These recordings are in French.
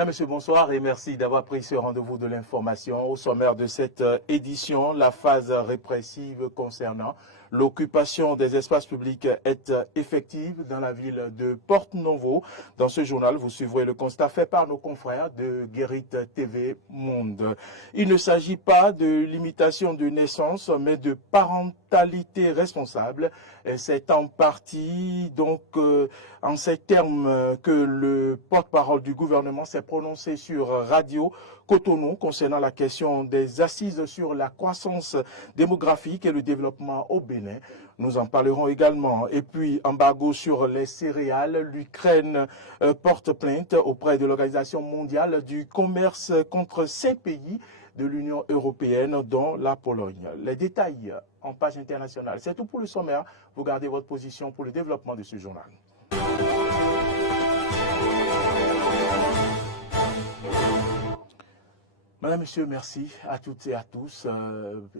Madame, Monsieur, bonsoir et merci d'avoir pris ce rendez-vous de l'information. Au sommaire de cette édition, la phase répressive concernant l'occupation des espaces publics est effective dans la ville de Porto-Novo. Dans ce journal, vous suivrez le constat fait par nos confrères de Guérit TV Monde. Il ne s'agit pas de limitation de naissance, mais de parentalité responsable. C'est en partie, donc, en ces termes que le porte-parole du gouvernement s'est prononcé sur Radio Cotonou concernant la question des assises sur la croissance démographique et le développement au Bénin. Nous en parlerons également. Et puis, embargo sur les céréales. L'Ukraine porte plainte auprès de l'Organisation mondiale du commerce contre 5 pays de l'Union européenne, dont la Pologne. Les détails en page internationale. C'est tout pour le sommaire. Vous gardez votre position pour le développement de ce journal. Madame, Monsieur, merci à toutes et à tous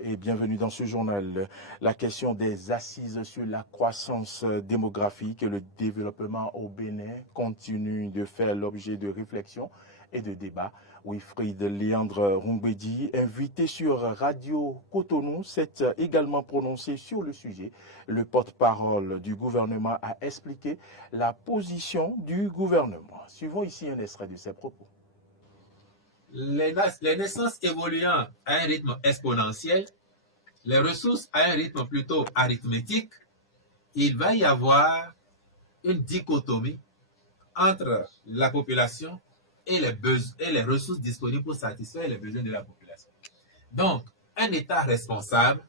et bienvenue dans ce journal. La question des assises sur la croissance démographique et le développement au Bénin continue de faire l'objet de réflexions et de débats. Wilfried Léandre Roumbedi, invité sur Radio Cotonou, s'est également prononcé sur le sujet. Le porte-parole du gouvernement a expliqué la position du gouvernement. Suivons ici un extrait de ses propos. Les naissances évoluant à un rythme exponentiel, les ressources à un rythme plutôt arithmétique, il va y avoir une dichotomie entre la population et les ressources disponibles pour satisfaire les besoins de la population. Donc, un État responsable,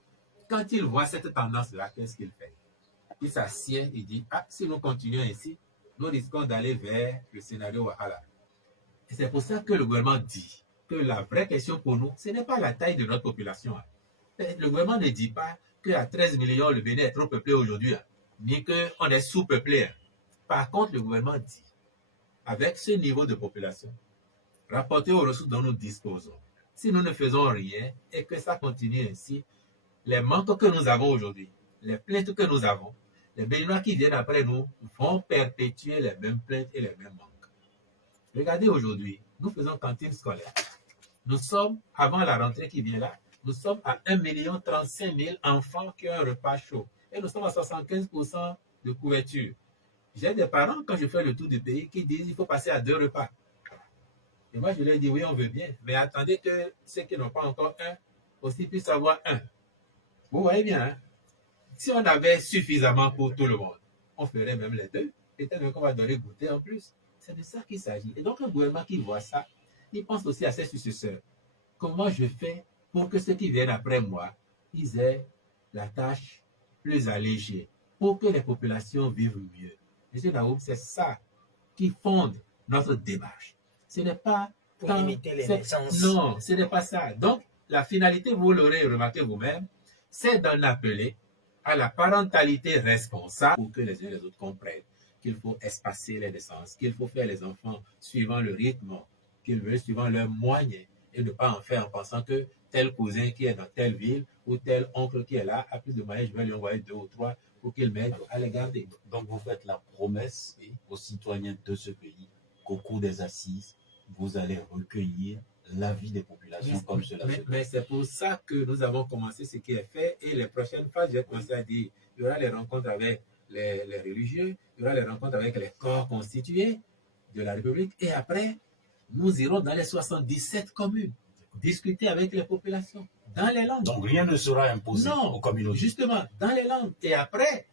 quand il voit cette tendance-là, qu'est-ce qu'il fait? Il s'assied et dit, si nous continuons ainsi, nous risquons d'aller vers le scénario Wahala. Et c'est pour ça que le gouvernement dit que la vraie question pour nous, ce n'est pas la taille de notre population. Le gouvernement ne dit pas qu'à 13 millions, le Bénin est trop peuplé aujourd'hui, ni qu'on est sous-peuplé. Par contre, le gouvernement dit, avec ce niveau de population, rapporté aux ressources dont nous disposons, si nous ne faisons rien et que ça continue ainsi, les manques que nous avons aujourd'hui, les plaintes que nous avons, les Béninois qui viennent après nous vont perpétuer les mêmes plaintes et les mêmes manques. Regardez aujourd'hui, nous faisons cantine scolaire. Nous sommes, avant la rentrée qui vient là, nous sommes à 1 35 000 enfants qui ont un repas chaud. Et nous sommes à 75% de couverture. J'ai des parents, quand je fais le tour du pays, qui disent qu'il faut passer à 2 repas. Et moi, je leur dis, oui, on veut bien. Mais attendez que ceux qui n'ont pas encore un aussi puissent avoir un. Vous voyez bien, hein? Si on avait suffisamment pour tout le monde, on ferait même les 2. Peut-être qu'on va donner goûter en plus. C'est de ça qu'il s'agit. Et donc, un gouvernement qui voit ça, il pense aussi à ses successeurs. Comment je fais pour que ceux qui viennent après moi, ils aient la tâche plus allégée, pour que les populations vivent mieux. Monsieur Naoum, c'est ça qui fonde notre démarche. Ce n'est pas... Pour limiter les naissances. Non, ce n'est pas ça. Donc, la finalité, vous l'aurez remarqué vous-même, c'est d'en appeler à la parentalité responsable pour que les uns et les autres comprennent qu'il faut espacer les naissances, qu'il faut faire les enfants suivant le rythme qu'ils veulent, suivant leurs moyens, et ne pas en faire en pensant que tel cousin qui est dans telle ville ou tel oncle qui est là a plus de moyens, je vais lui envoyer 2 ou 3 pour qu'il m'aide à les garder. Donc vous faites la promesse aux citoyens de ce pays qu'au cours des assises, vous allez recueillir l'avis des populations comme cela. Mais c'est pour ça que nous avons commencé ce qui est fait, et les prochaines phases, j'ai commencé à dire, il y aura les rencontres avec les religieux, il y aura les rencontres avec les corps constitués de la République, et après, nous irons dans les 77 communes, discuter avec les populations, dans les langues. Donc rien ne sera imposé aux communautés. Justement, dans les langues. Et après,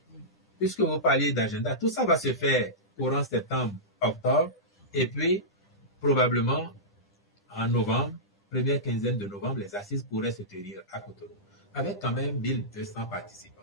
puisque vous parliez d'agenda, tout ça va se faire courant septembre, octobre, et puis probablement en novembre, première quinzaine de novembre, les assises pourraient se tenir à Cotonou, avec quand même 1200 participants.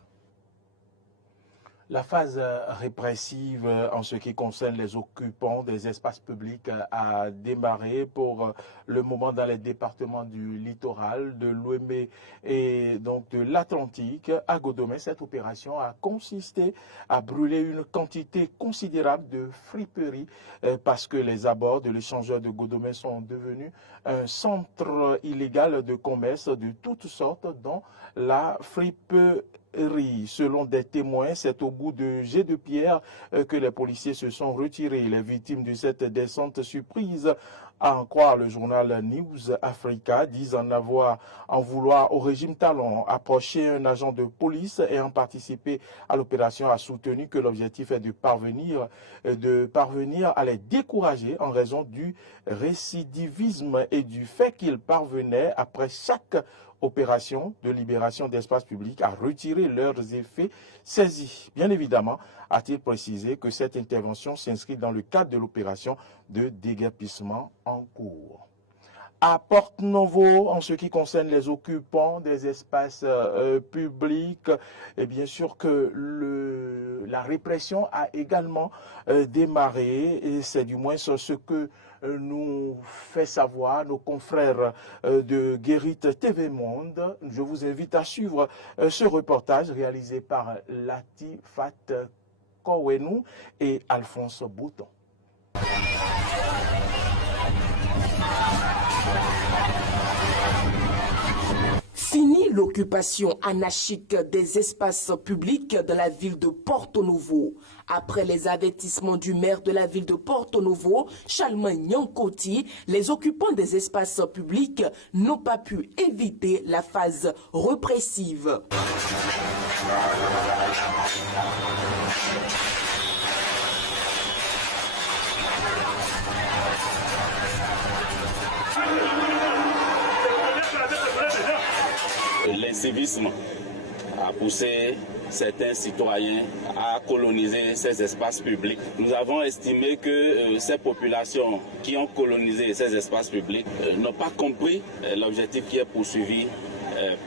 La phase répressive en ce qui concerne les occupants des espaces publics a démarré pour le moment dans les départements du littoral, de l'Ouémé et donc de l'Atlantique. À Godomé, cette opération a consisté à brûler une quantité considérable de friperies parce que les abords de l'échangeur de Godomé sont devenus un centre illégal de commerce de toutes sortes, dont la friperie. Selon des témoins, c'est au bout de jets de pierre que les policiers se sont retirés. Les victimes de cette descente surprise À en croire le journal News Africa, disent en vouloir au régime Talon approcher un agent de police ayant participé à l'opération, a soutenu que l'objectif est de parvenir à les décourager en raison du récidivisme et du fait qu'ils parvenaient après chaque opération de libération d'espace public à retirer leurs effets saisis. Bien évidemment, a-t-il précisé que cette intervention s'inscrit dans le cadre de l'opération de déguerpissement en cours. À Porto-Novo, en ce qui concerne les occupants des espaces publics, et bien sûr que la répression a également démarré, et c'est du moins ce que nous fait savoir nos confrères de Guérit TV Monde. Je vous invite à suivre ce reportage réalisé par Latifat Kowenou et Alphonse Bouton. Fini l'occupation anarchique des espaces publics de la ville de Porto-Novo. Après les avertissements du maire de la ville de Porto-Novo, Chalmin Nyankoti, les occupants des espaces publics n'ont pas pu éviter la phase répressive. L'incivisme a poussé certains citoyens à coloniser ces espaces publics. Nous avons estimé que ces populations qui ont colonisé ces espaces publics n'ont pas compris l'objectif qui est poursuivi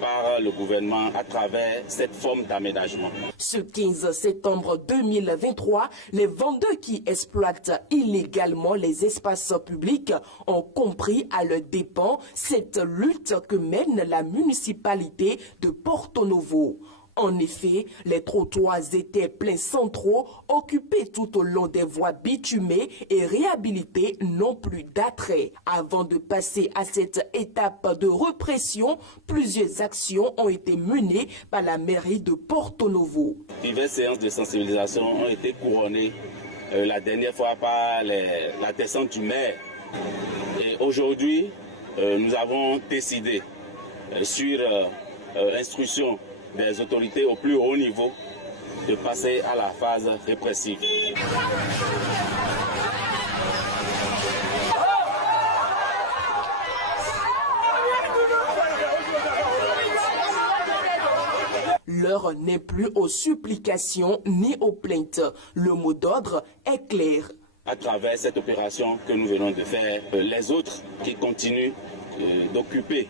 par le gouvernement à travers cette forme d'aménagement. Ce 15 septembre 2023, les vendeurs qui exploitent illégalement les espaces publics ont compris à leurs dépens cette lutte que mène la municipalité de Porto-Novo. En effet, les trottoirs étaient pleins centraux, occupés tout au long des voies bitumées et réhabilités non plus d'attrait. Avant de passer à cette étape de répression, plusieurs actions ont été menées par la mairie de Porto-Novo. Diverses séances de sensibilisation ont été couronnées la dernière fois par la descente du maire. Et aujourd'hui, nous avons décidé sur instruction des autorités au plus haut niveau de passer à la phase répressive. L'heure n'est plus aux supplications ni aux plaintes. Le mot d'ordre est clair. À travers cette opération que nous venons de faire, les autres qui continuent d'occuper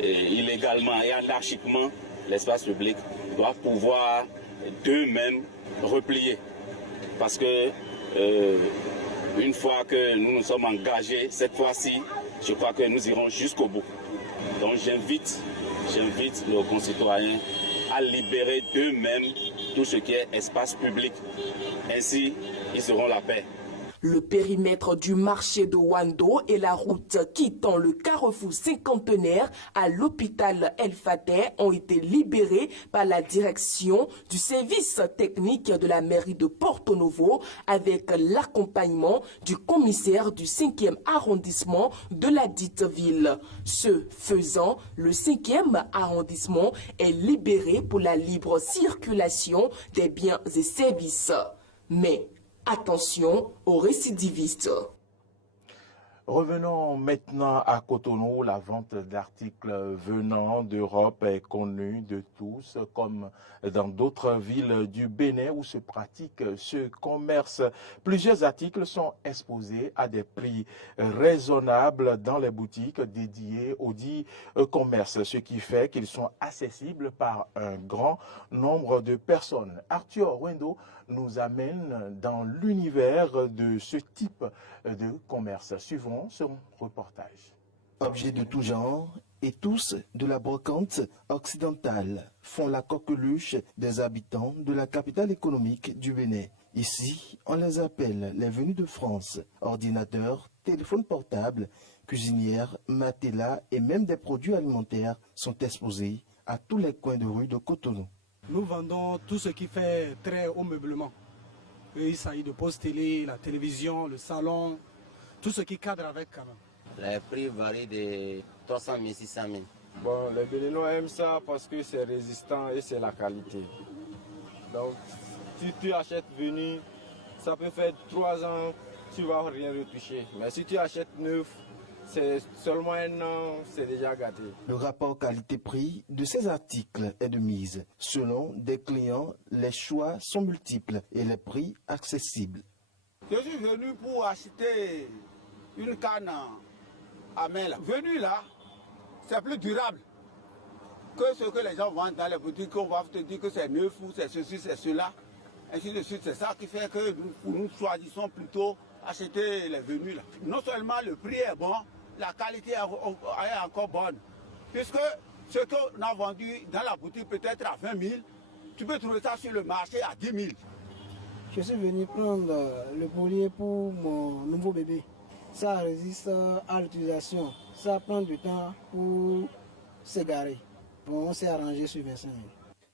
illégalement et anarchiquement l'espace public doivent pouvoir d'eux-mêmes replier. Parce que une fois que nous nous sommes engagés, cette fois-ci, je crois que nous irons jusqu'au bout. Donc j'invite nos concitoyens à libérer d'eux-mêmes tout ce qui est espace public. Ainsi, ils auront la paix. Le périmètre du marché de Wando et la route quittant le carrefour cinquantenaire à l'hôpital El Fateh ont été libérés par la direction du service technique de la mairie de Porto-Novo avec l'accompagnement du commissaire du 5e arrondissement de la dite ville. Ce faisant, le 5e arrondissement est libéré pour la libre circulation des biens et services. Mais attention aux récidivistes. Revenons maintenant à Cotonou. La vente d'articles venant d'Europe est connue de tous, comme dans d'autres villes du Bénin où se pratique ce commerce. Plusieurs articles sont exposés à des prix raisonnables dans les boutiques dédiées au dit commerce, ce qui fait qu'ils sont accessibles par un grand nombre de personnes. Arthur Wendo nous amène dans l'univers de ce type de commerce. Suivons son reportage. Objets de tout genre et tous de la brocante occidentale font la coqueluche des habitants de la capitale économique du Bénin. Ici, on les appelle les venus de France. Ordinateurs, téléphones portables, cuisinières, matelas et même des produits alimentaires sont exposés à tous les coins de rue de Cotonou. Nous vendons tout ce qui fait trait au meublement. Il s'agit de postes télé, la télévision, le salon, tout ce qui cadre avec quand même. Les prix varient de 300 000 600 000. Bon, les Béninois aiment ça parce que c'est résistant et c'est la qualité. Donc, si tu achètes venu, ça peut faire 3 ans, tu ne vas rien retoucher. Mais si tu achètes neuf, c'est seulement 1 an, c'est déjà gâté. Le rapport qualité-prix de ces articles est de mise. Selon des clients, les choix sont multiples et les prix accessibles. Je suis venu pour acheter une canne à main. Venu là, c'est plus durable que ce que les gens vendent dans les boutiques. On va te dire que c'est neuf ou c'est ceci, c'est cela. Ainsi de suite. C'est ça qui fait que nous choisissons plutôt acheter les venus là. Non seulement le prix est bon, la qualité est encore bonne. Puisque ce qu'on a vendu dans la boutique peut-être à 20 000, tu peux trouver ça sur le marché à 10 000. Je suis venu prendre le bollier pour mon nouveau bébé. Ça résiste à l'utilisation. Ça prend du temps pour s'égarer. Bon, on s'est arrangé sur 25 000.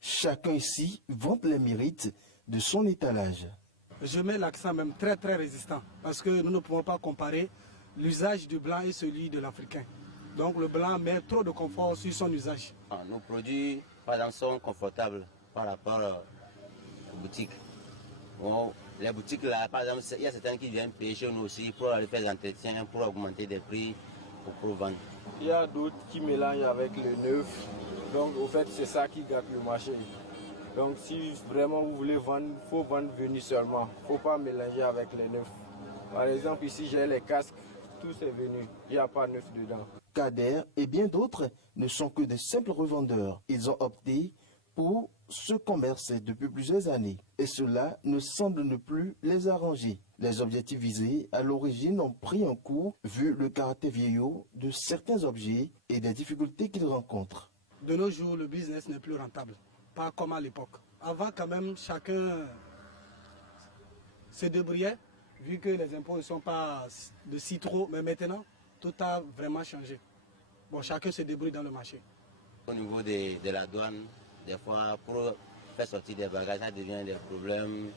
Chacun ici vante les mérites de son étalage. Je mets l'accent même très résistant parce que nous ne pouvons pas comparer l'usage du blanc et celui de l'africain. Donc le blanc met trop de confort sur son usage. Nos produits, par exemple, sont confortables par rapport aux boutiques. Bon, les boutiques là, par exemple, il y a certains qui viennent payer chez nous aussi pour aller faire des entretiens, pour augmenter des prix, pour vendre. Il y a d'autres qui mélangent avec le neuf. Donc au fait, c'est ça qui gâte le marché. Donc si vraiment vous voulez vendre, il faut vendre venu seulement. Il ne faut pas mélanger avec les neufs. Par exemple, ici j'ai les casques, tout c'est venu. Il n'y a pas neuf dedans. Kader et bien d'autres ne sont que de simples revendeurs. Ils ont opté pour ce commerce depuis plusieurs années. Et cela ne semble ne plus les arranger. Les objectifs visés à l'origine ont pris un coup vu le caractère vieillot de certains objets et des difficultés qu'ils rencontrent. De nos jours, le business n'est plus rentable. Pas comme à l'époque. Avant, quand même, chacun se débrouillait, vu que les impôts ne sont pas de si trop. Mais maintenant, tout a vraiment changé. Bon, chacun se débrouille dans le marché. Au niveau de la douane, des fois, pour faire sortir des bagages, ça devient des problèmes.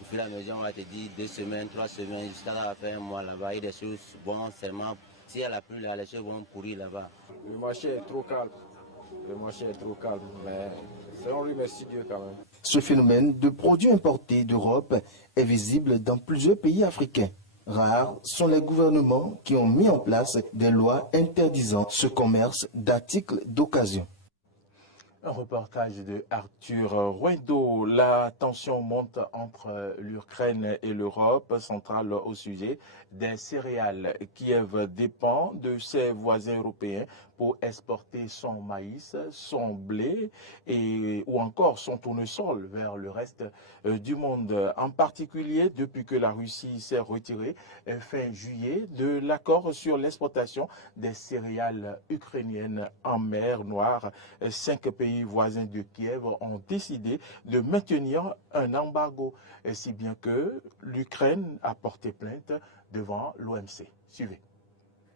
Au fur et à mesure, on va te dire 2 semaines, 3 semaines, jusqu'à la fin, 1 mois là-bas. Il y a des choses, bon, seulement, s'il y a la pluie là, les choses vont pourrir là-bas. Le marché est trop calme. Le marché est trop calme, mais on remercie Dieu quand même. Ce phénomène de produits importés d'Europe est visible dans plusieurs pays africains. Rares sont les gouvernements qui ont mis en place des lois interdisant ce commerce d'articles d'occasion. Un reportage de Arthur Ruendo. La tension monte entre l'Ukraine et l'Europe centrale au sujet des céréales. Kiev dépend de ses voisins européens pour exporter son maïs, son blé ou encore son tournesol vers le reste du monde. En particulier depuis que la Russie s'est retirée fin juillet de l'accord sur l'exportation des céréales ukrainiennes en mer Noire. 5 pays voisins de Kiev ont décidé de maintenir un embargo, si bien que l'Ukraine a porté plainte devant l'OMC. Suivez.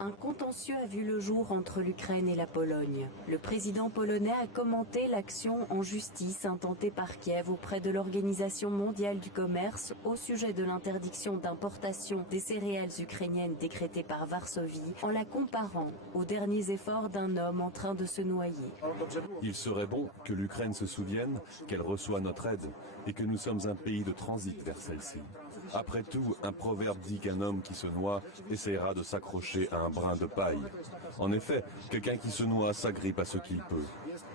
Un contentieux a vu le jour entre l'Ukraine et la Pologne. Le président polonais a commenté l'action en justice intentée par Kiev auprès de l'Organisation mondiale du commerce au sujet de l'interdiction d'importation des céréales ukrainiennes décrétée par Varsovie en la comparant aux derniers efforts d'un homme en train de se noyer. Il serait bon que l'Ukraine se souvienne qu'elle reçoit notre aide et que nous sommes un pays de transit vers celle-ci. Après tout, un proverbe dit qu'un homme qui se noie essaiera de s'accrocher à un brin de paille. En effet, quelqu'un qui se noie s'agrippe à ce qu'il peut.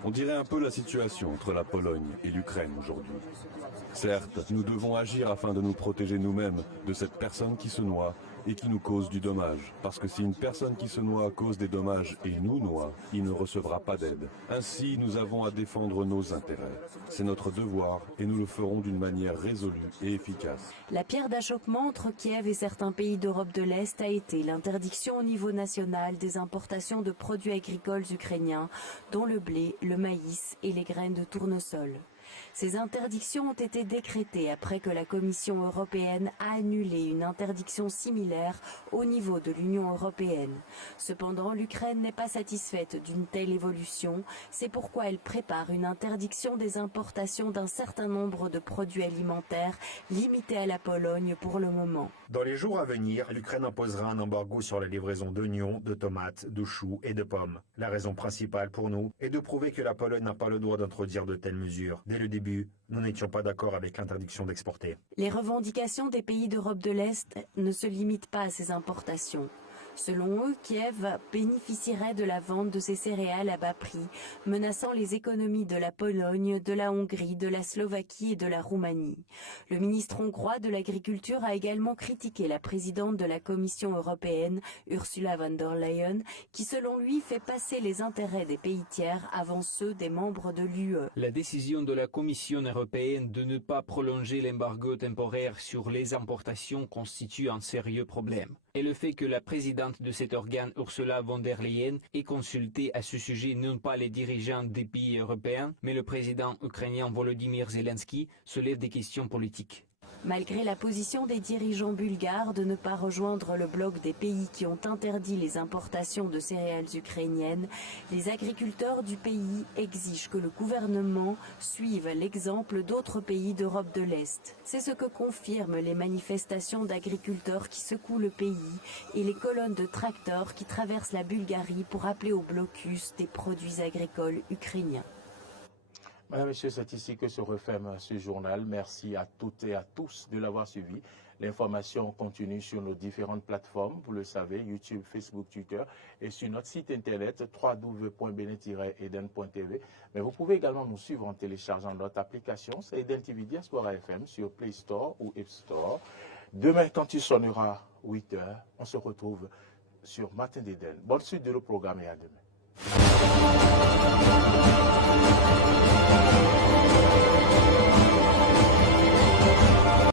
On dirait un peu la situation entre la Pologne et l'Ukraine aujourd'hui. Certes, nous devons agir afin de nous protéger nous-mêmes de cette personne qui se noie et qui nous cause du dommage. Parce que si une personne qui se noie cause des dommages et nous noie, il ne recevra pas d'aide. Ainsi, nous avons à défendre nos intérêts. C'est notre devoir et nous le ferons d'une manière résolue et efficace. La pierre d'achoppement entre Kiev et certains pays d'Europe de l'Est a été l'interdiction au niveau national des importations de produits agricoles ukrainiens, dont le blé, le maïs et les graines de tournesol. Ces interdictions ont été décrétées après que la Commission européenne a annulé une interdiction similaire au niveau de l'Union européenne. Cependant, l'Ukraine n'est pas satisfaite d'une telle évolution. C'est pourquoi elle prépare une interdiction des importations d'un certain nombre de produits alimentaires limités à la Pologne pour le moment. Dans les jours à venir, l'Ukraine imposera un embargo sur la livraison d'oignons, de tomates, de choux et de pommes. La raison principale pour nous est de prouver que la Pologne n'a pas le droit d'introduire de telles mesures. Dès le début, nous n'étions pas d'accord avec l'interdiction d'exporter. Les revendications des pays d'Europe de l'Est ne se limitent pas à ces importations. Selon eux, Kiev bénéficierait de la vente de ces céréales à bas prix, menaçant les économies de la Pologne, de la Hongrie, de la Slovaquie et de la Roumanie. Le ministre hongrois de l'Agriculture a également critiqué la présidente de la Commission européenne, Ursula von der Leyen, qui selon lui fait passer les intérêts des pays tiers avant ceux des membres de l'UE. La décision de la Commission européenne de ne pas prolonger l'embargo temporaire sur les importations constitue un sérieux problème. Et le fait que la présidente de cet organe, Ursula von der Leyen, ait consulté à ce sujet non pas les dirigeants des pays européens, mais le président ukrainien Volodymyr Zelensky, soulève des questions politiques. Malgré la position des dirigeants bulgares de ne pas rejoindre le bloc des pays qui ont interdit les importations de céréales ukrainiennes, les agriculteurs du pays exigent que le gouvernement suive l'exemple d'autres pays d'Europe de l'Est. C'est ce que confirment les manifestations d'agriculteurs qui secouent le pays et les colonnes de tracteurs qui traversent la Bulgarie pour appeler au blocus des produits agricoles ukrainiens. Madame, Messieurs, c'est ici que se referme ce journal. Merci à toutes et à tous de l'avoir suivi. L'information continue sur nos différentes plateformes, vous le savez, YouTube, Facebook, Twitter et sur notre site internet www.bene-eden.tv. Mais vous pouvez également nous suivre en téléchargeant notre application, c'est Eden TV Diaspora FM sur Play Store ou App Store. Demain, quand il sonnera 8 h, on se retrouve sur Matin d'Eden. Bonne suite de nos programmes et à demain.